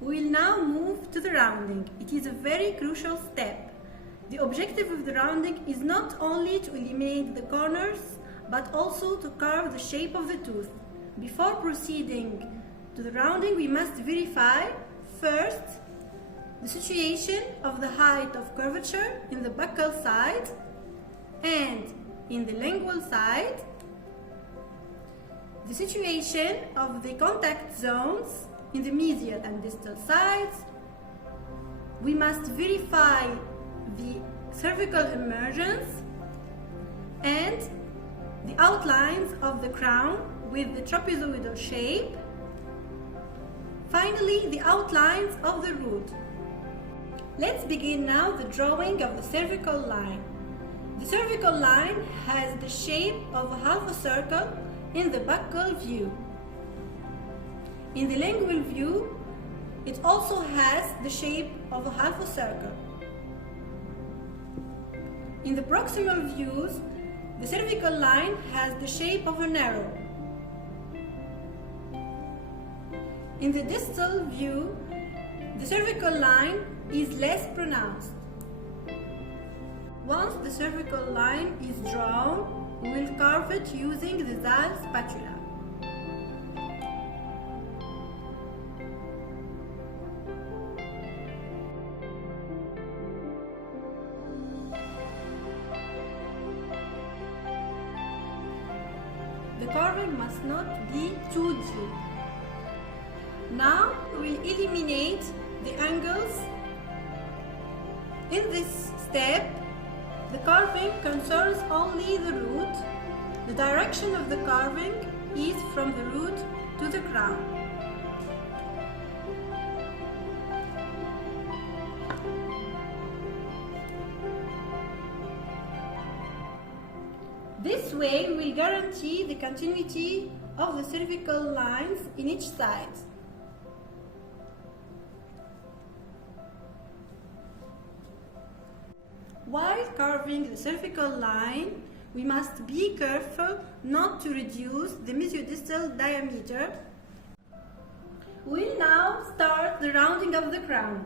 We will now move to the rounding. It is a very crucial step. The objective of the rounding is not only to eliminate the corners, but also to carve the shape of the tooth. Before proceeding to the rounding, we must verify first the situation of the height of curvature in the buccal side and in the lingual side, the situation of the contact zones in the medial and distal sides. We must verify the cervical emergence and the outlines of the crown with the trapezoidal shape. Finally, the outlines of the root. Let's begin now the drawing of the cervical line. The cervical line has the shape of a half a circle in the buccal view. In the lingual view, it also has the shape of a half a circle. In the proximal views, the cervical line has the shape of an arrow. In the distal view, the cervical line is less pronounced. Once the cervical line is drawn, we will carve it using the Zal spatula. The carving must not be too deep. Now we will eliminate the angles. In this step, the carving concerns only the root. The direction of the carving is from the root to the crown. This way we will guarantee the continuity of the cervical lines in each side. While carving the cervical line, we must be careful not to reduce the mesiodistal diameter. We will now start the rounding of the crown.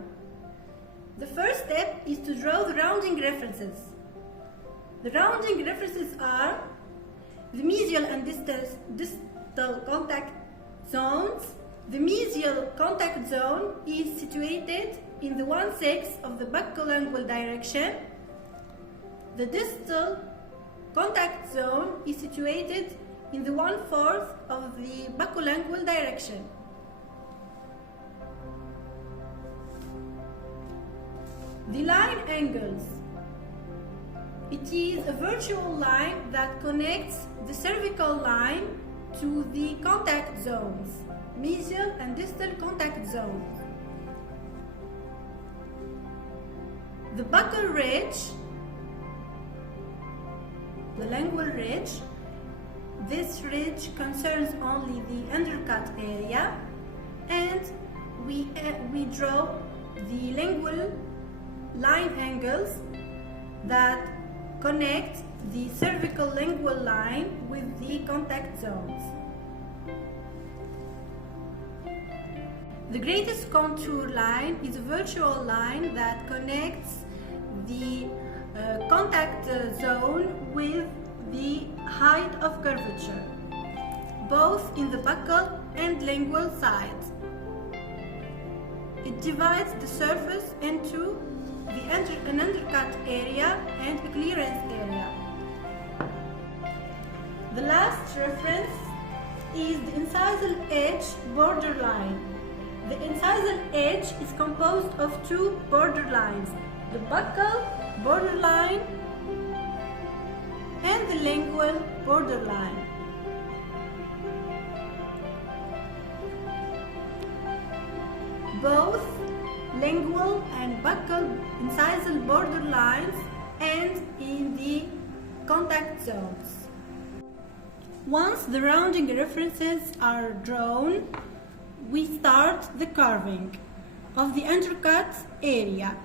The first step is to draw the rounding references. The rounding references are the mesial and distal contact zones. The mesial contact zone is situated in the 1/6 of the buccolingual direction. The distal contact zone is situated in the 1/4 of the buccolingual direction. The line angles. It is a virtual line that connects the cervical line to the contact zones, mesial and distal contact zones. The buccal ridge, the lingual ridge. This ridge concerns only the undercut area, and we draw the lingual line angles that connect the cervical lingual line with the contact zones. The greatest contour line is a virtual line that connects the contact zone with the height of curvature, both in the buccal and lingual sides. It divides the surface into an undercut area and a clearance area. The last reference is the incisal edge borderline. The incisal edge is composed of two borderlines, the buccal borderline and the lingual borderline. Both lingual and buccal incisal borderlines end in the contact zones. Once the rounding references are drawn, we start the carving of the undercut area.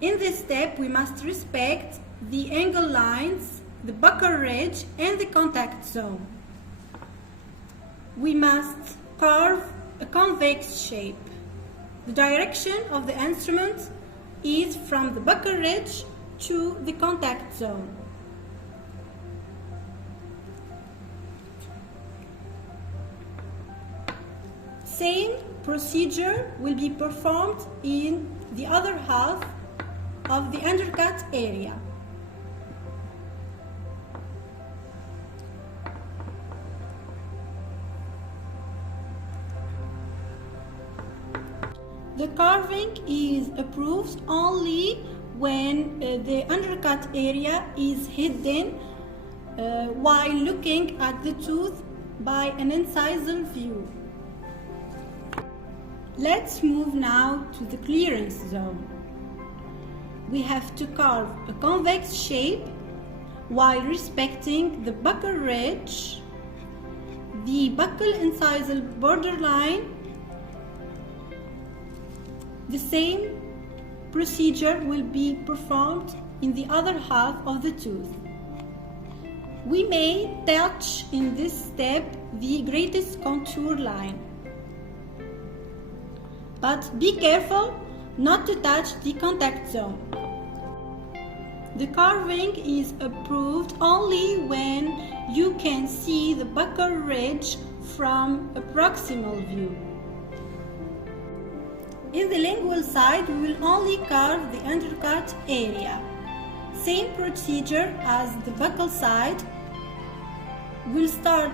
In this step, we must respect the angle lines, the buccal ridge, and the contact zone. We must carve a convex shape. The direction of the instrument is from the buccal ridge to the contact zone. Same procedure will be performed in the other half of the undercut area. The carving is approved only when the undercut area is hidden while looking at the tooth by an incisal view. Let's move now to the clearance zone. We have to carve a convex shape while respecting the buccal ridge, the buccal incisal borderline. The same procedure will be performed in the other half of the tooth. We may touch in this step the greatest contour line, but be careful not to touch the contact zone. The carving is approved only when you can see the buccal ridge from a proximal view. In the lingual side, we will only carve the undercut area. Same procedure as the buccal side. We'll start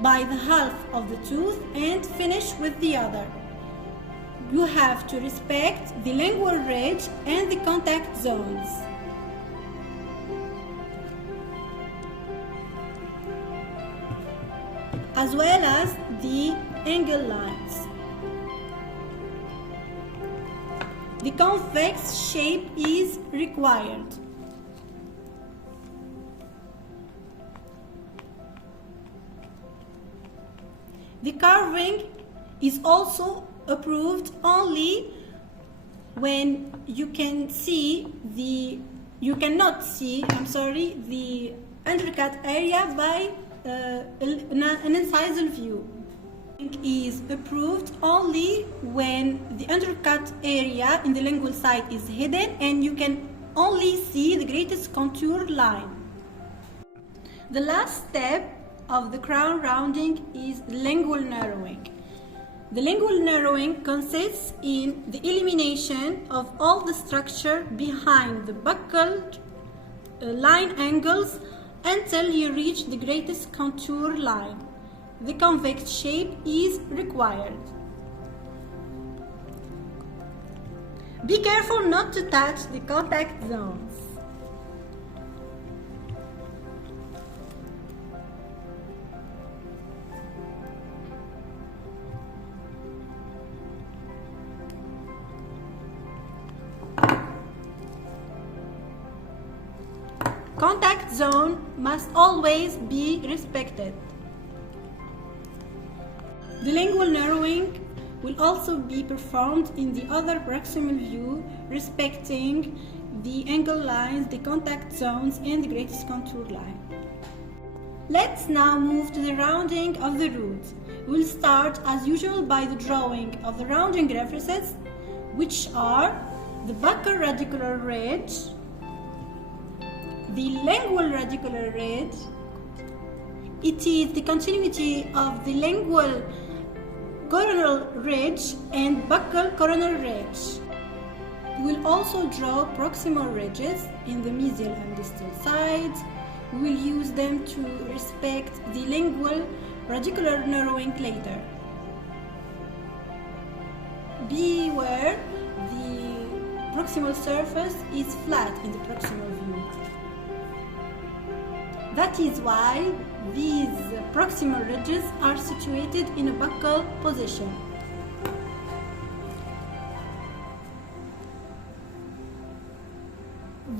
by the half of the tooth and finish with the other. You have to respect the lingual ridge and the contact zones. As well as the angle lines. The convex shape is required. The carving is also approved only when you cannot see the undercut area by an incisal view. Is approved only when the undercut area in the lingual side is hidden and you can only see the greatest contour line. The last step of the crown rounding is lingual narrowing. The lingual narrowing consists in the elimination of all the structure behind the buccal line angles until you reach the greatest contour line. The convex shape is required. Be careful not to touch the contact zones. Contact zone must always be respected. The lingual narrowing will also be performed in the other proximal view, respecting the angle lines, the contact zones, and the greatest contour line. Let's now move to the rounding of the root. We'll start as usual by the drawing of the rounding references, which are the buccal radicular ridge, the lingual radicular ridge. It is the continuity of the lingual coronal ridge and buccal coronal ridge. We will also draw proximal ridges in the mesial and distal sides. We will use them to respect the lingual radicular narrowing later. Beware, the proximal surface is flat in the proximal view. That is why these proximal ridges are situated in a buccal position.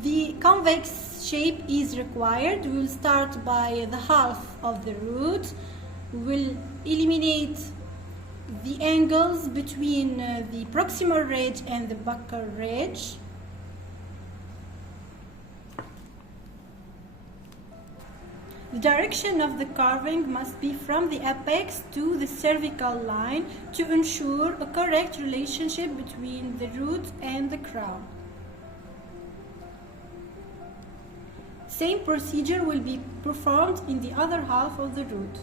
The convex shape is required. We will start by the half of the root. We will eliminate the angles between the proximal ridge and the buccal ridge. The direction of the carving must be from the apex to the cervical line to ensure a correct relationship between the root and the crown. Same procedure will be performed in the other half of the root.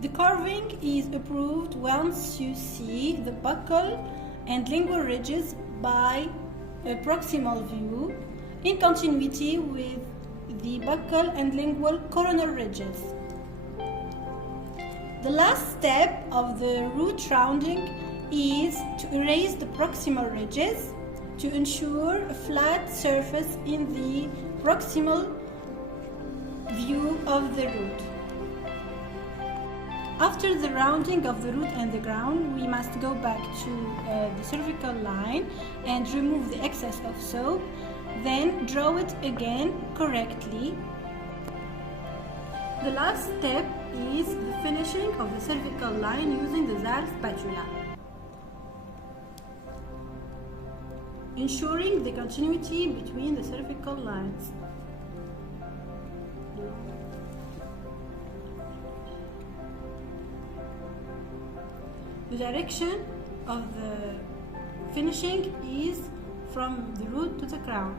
The carving is approved once you see the buccal and lingual ridges by a proximal view in continuity with the buccal and lingual coronal ridges. The last step of the root rounding is to erase the proximal ridges to ensure a flat surface in the proximal view of the root. After the rounding of the root and the crown, we must go back to the cervical line and remove the excess of soap, then draw it again correctly. The last step is the finishing of the cervical line using the Zar spatula, ensuring the continuity between the cervical lines. The direction of the finishing is from the root to the crown.